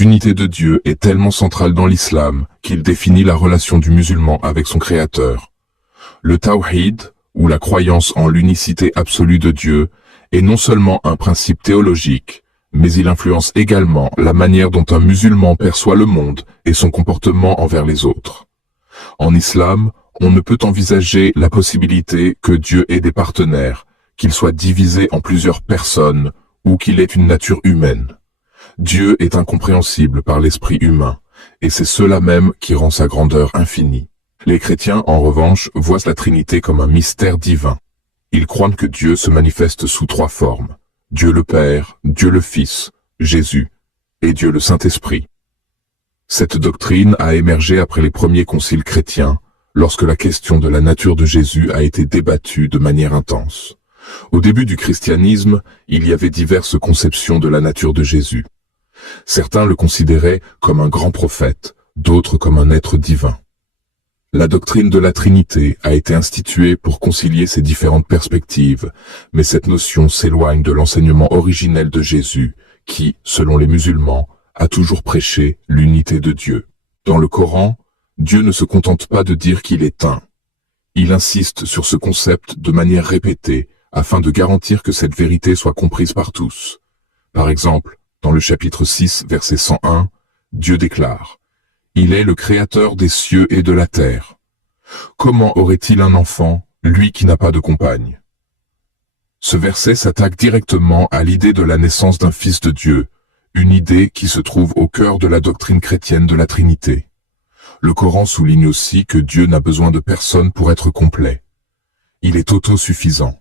L'unité de Dieu est tellement centrale dans l'islam qu'il définit la relation du musulman avec son Créateur. Le tawhid, ou la croyance en l'unicité absolue de Dieu, est non seulement un principe théologique, mais il influence également la manière dont un musulman perçoit le monde et son comportement envers les autres. En islam, on ne peut envisager la possibilité que Dieu ait des partenaires, qu'il soit divisé en plusieurs personnes ou qu'il ait une nature humaine. Dieu est incompréhensible par l'esprit humain, et c'est cela même qui rend sa grandeur infinie. Les chrétiens, en revanche, voient la Trinité comme un mystère divin. Ils croient que Dieu se manifeste sous trois formes: Dieu le Père, Dieu le Fils, Jésus, et Dieu le Saint-Esprit. Cette doctrine a émergé après les premiers conciles chrétiens, lorsque la question de la nature de Jésus a été débattue de manière intense. Au début du christianisme, il y avait diverses conceptions de la nature de Jésus. Certains le considéraient comme un grand prophète, d'autres comme un être divin. La doctrine de la Trinité a été instituée pour concilier ces différentes perspectives, mais cette notion s'éloigne de l'enseignement originel de Jésus, qui, selon les musulmans, a toujours prêché l'unité de Dieu. Dans le Coran, Dieu ne se contente pas de dire qu'il est un. Il insiste sur ce concept de manière répétée, afin de garantir que cette vérité soit comprise par tous. Par exemple, dans le chapitre 6, verset 101, Dieu déclare: « Il est le créateur des cieux et de la terre. Comment aurait-il un enfant, lui qui n'a pas de compagne ?» Ce verset s'attaque directement à l'idée de la naissance d'un fils de Dieu, une idée qui se trouve au cœur de la doctrine chrétienne de la Trinité. Le Coran souligne aussi que Dieu n'a besoin de personne pour être complet. Il est autosuffisant.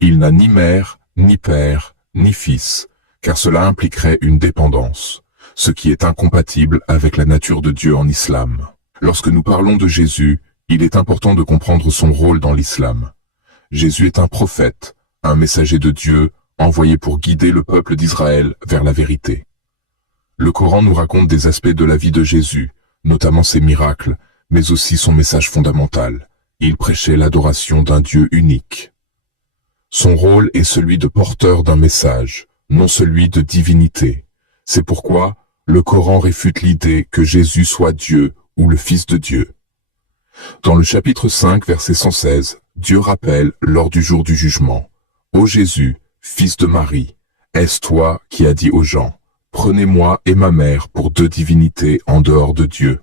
Il n'a ni mère, ni père, ni fils, car cela impliquerait une dépendance, ce qui est incompatible avec la nature de Dieu en islam. Lorsque nous parlons de Jésus, il est important de comprendre son rôle dans l'islam. Jésus est un prophète, un messager de Dieu, envoyé pour guider le peuple d'Israël vers la vérité. Le Coran nous raconte des aspects de la vie de Jésus, notamment ses miracles, mais aussi son message fondamental. Il prêchait l'adoration d'un Dieu unique. Son rôle est celui de porteur d'un message, non celui de divinité. C'est pourquoi le Coran réfute l'idée que Jésus soit Dieu ou le Fils de Dieu. Dans le chapitre 5, verset 116, Dieu rappelle lors du jour du jugement: « Ô Jésus, fils de Marie, est-ce toi qui as dit aux gens: prenez-moi et ma mère pour deux divinités en dehors de Dieu ?»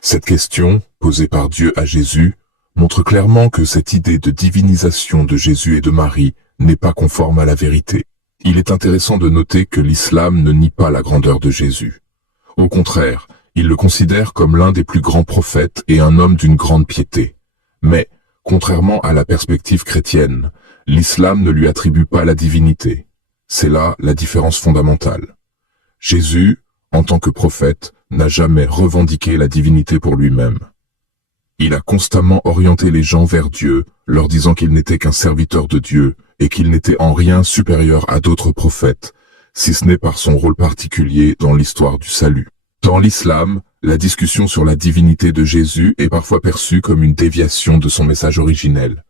Cette question, posée par Dieu à Jésus, montre clairement que cette idée de divinisation de Jésus et de Marie n'est pas conforme à la vérité. Il est intéressant de noter que l'islam ne nie pas la grandeur de Jésus. Au contraire, il le considère comme l'un des plus grands prophètes et un homme d'une grande piété. Mais, contrairement à la perspective chrétienne, l'islam ne lui attribue pas la divinité. C'est là la différence fondamentale. Jésus, en tant que prophète, n'a jamais revendiqué la divinité pour lui-même. Il a constamment orienté les gens vers Dieu, leur disant qu'il n'était qu'un serviteur de Dieu et qu'il n'était en rien supérieur à d'autres prophètes, si ce n'est par son rôle particulier dans l'histoire du salut. Dans l'islam, la discussion sur la divinité de Jésus est parfois perçue comme une déviation de son message originel.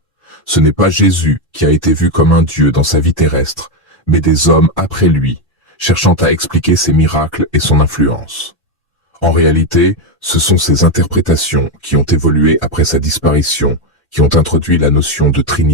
Ce n'est pas Jésus qui a été vu comme un Dieu dans sa vie terrestre, mais des hommes après lui, cherchant à expliquer ses miracles et son influence. En réalité, ce sont ces interprétations qui ont évolué après sa disparition, qui ont introduit la notion de Trinité.